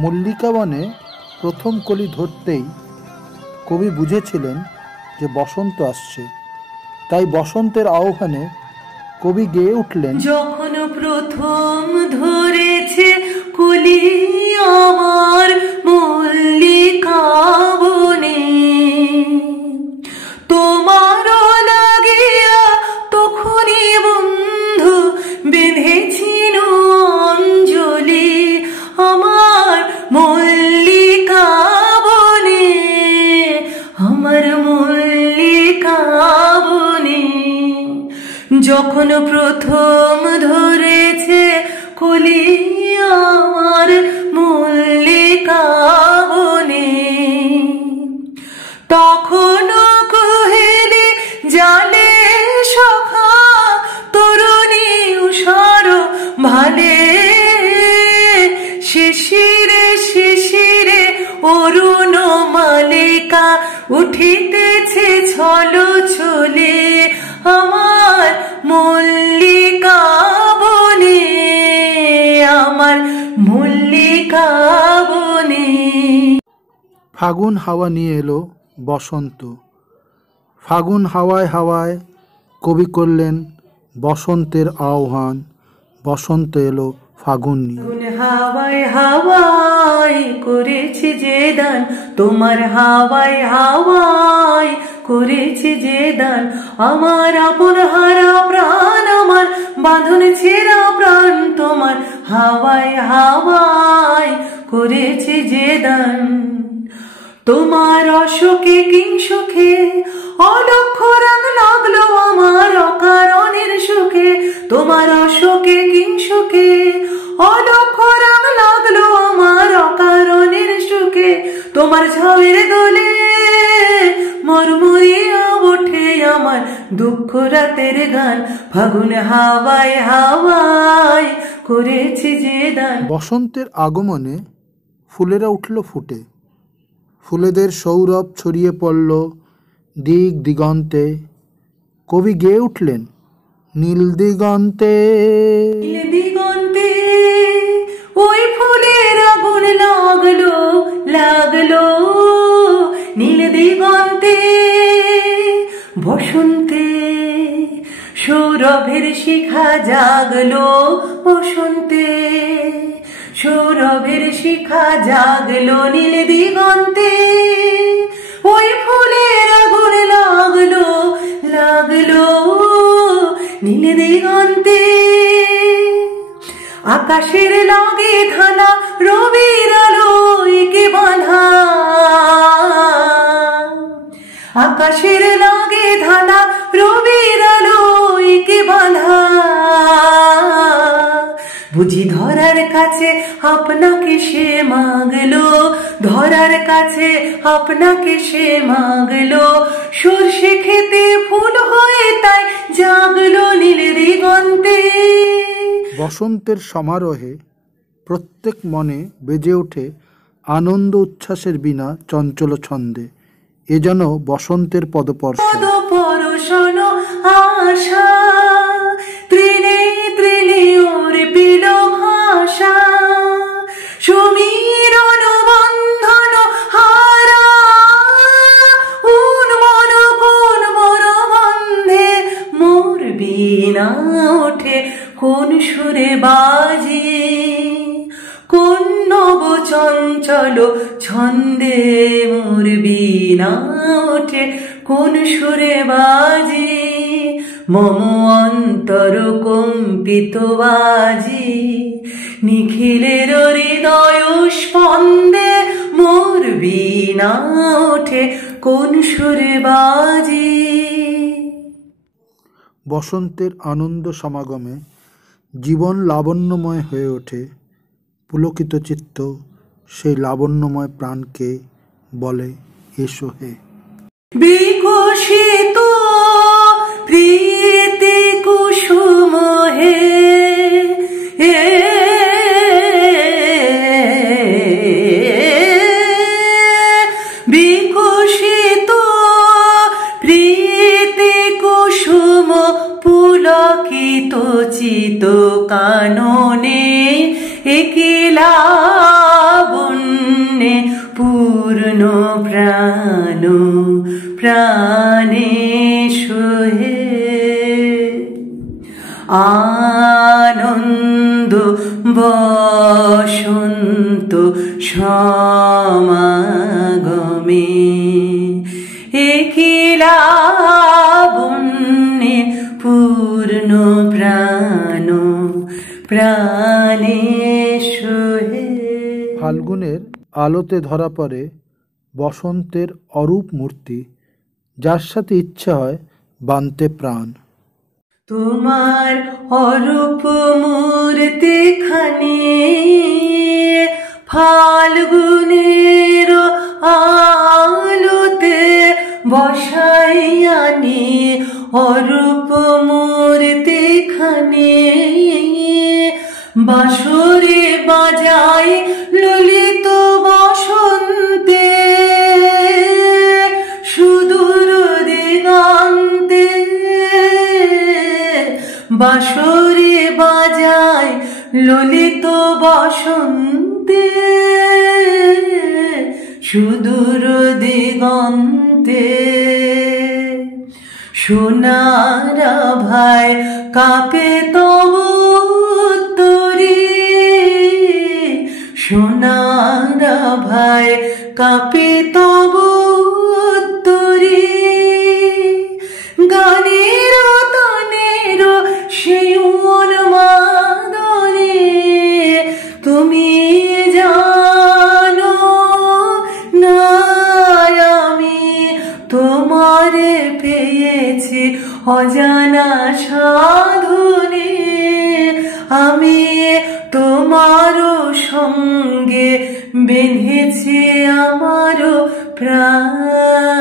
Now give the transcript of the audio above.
মল্লিকা বনে প্রথম কলি ধরতেই কবি বুঝেছিলেন যে বসন্ত আসছে। তাই বসন্তের আহ্বানে কবি গেয়ে উঠলেন, যখন প্রথম ধরেছে কলি আমার মল্লিকা বনে, তোমারও লাগিয়া তখনই বন্ধু বেঁধেছিল অঞ্জলি আমার মল্লিকা বনে, আমার মল্লিকা বনে। যখন প্রথম ধরেছে কলি আমার মল্লিকা বনে, তখনও কুহেলি জালে সখা তরুণী উষার ভালে, শিশিরে শিশিরে অরুণ মালিকা উঠিতেছে ছলো ছলে আমার মল্লিকা বনে, আমার মল্লিকা বনে। ফাগুন হাওয়া নিয়ে এলো বসন্ত। ফাগুন হাওয়ায় হাওয়ায় কবি করলেন বসন্তের আহ্বান। বসন্ত এলো ফাগুন নিয়ে। হাওয়ায় হাওয়ায় করেছি যে দান, তোমার হাওয়ায় হাওয়ায় করেছি যে দান, আমার আপন হারা প্রাণ, আমার বাঁধন ছেঁড়া প্রাণ, তোমার হাওয়ায় হাওয়ায় করেছি যে দান। তোমার অশোকে কিংসুখে অলক্ষ রং লাগলো আমার অকারণের সুখে, তোমার অশোকে কিংসুখে অলক্ষ রং লাগলো আমার অকারণের সুখে, তোমার ঝাউয়ের দোলে মরমরিয়া ওঠে আমার দুঃখ রাতের গান, ফাগুন হাওয়ায় হাওয়ায় করেছি যে দান। বসন্তের আগমনে ফুলেরা উঠল ফুটে, ফুলেদের সৌরভ ছড়িয়ে পড়ল দিক দিগন্তে। কবি গেয়ে উঠলেন নীল দিগন্তে, নীল দিগন্তে ওই ফুলের আগুন লাগলো লাগলো, নীল দিগন্তে বসন্তে সৌরভের শিখা জাগলো, বসন্তে সৌরভের শিখা জাগলো, নীল দিগন্তে ওই ফুলের আগুন লাগলো লাগলো, নীল দিগন্তে। আকাশের লাগে ধানা রবির আলোয় কে বাঁধা, আকাশের লাগে ধানা রবির আলোয় কে বাঁধা, বুঝি ধরার কাছে আপনাকে সে মাগলো, ধরার কাছে আপনাকে সে মাগলো, সর্ষে খেতে ফুল হয়ে তাই জাগলো নীল দিগন্তে। বসন্তের সমারোহে প্রত্যেক মনে বেজে ওঠে আনন্দ উচ্ছ্বাসের বিনা চঞ্চল ছন্দে। এ যেন বসন্তের পদস্পর্শ। পদস্পর্শন আশা তৃণে তৃণে ওর পিল ভাষা, সমীরণ বন্ধন হারা উন্মন কোন বড় বন্ধে, মোর বিনা ওঠে কোন সুরে বাজি, কোন নব চঞ্চল ছন্দে, মোর বিনা ওঠে কোন সুরে বাজি, মম অন্তর কম্পিত বাজি, নিখিলের হৃদয় স্পন্দে, মোর বিনা ওঠে কোন সুরে বাজি। বসন্তের আনন্দ সমাগমে জীবন লাবণ্যময় হয়ে ওঠে। পুলকিত চিত্ত সেই লাবণ্যময় প্রাণকে বলে এসো হে। বিকশিত প্রীতি কুসুম হে, বিকশিত প্রীতি কুসুম পুলকিত চিত কাননে একলা প্রাণ প্রাণে সোহে আনন্দ বসন্ত সমাগমে একিলাবন্যে পূর্ণ প্রাণ প্রাণে সোহে। ফাল্গুনের আলোতে ধরা পড়ে বসন্তের অরূপ মূর্তি, যার সাথে ইচ্ছা হয় বানতে প্রাণ। তোমার অরূপ মূর্তি খানি ফাল্গুনের আলোতে বসাইয়ানি, অরূপ মূর্তি খানি বাঁশরি বাজাই ললিত বসন্তে সুদূর দিগন্তে, বাঁশরি বাজাই ললিত বসন্তে সুদূর দিগন্তে। সোনার ভাই কাঁপে তবু তরি, সোনার ভাই কাঁপে তবু তরি, গানের তানের সেই উন্মাদনে তুমি জানো না আমি তোমারে পেয়েছি অজানা সাধনে, আমি তোমারও সঙ্গে বেঁধেছি আমারও প্রাণ।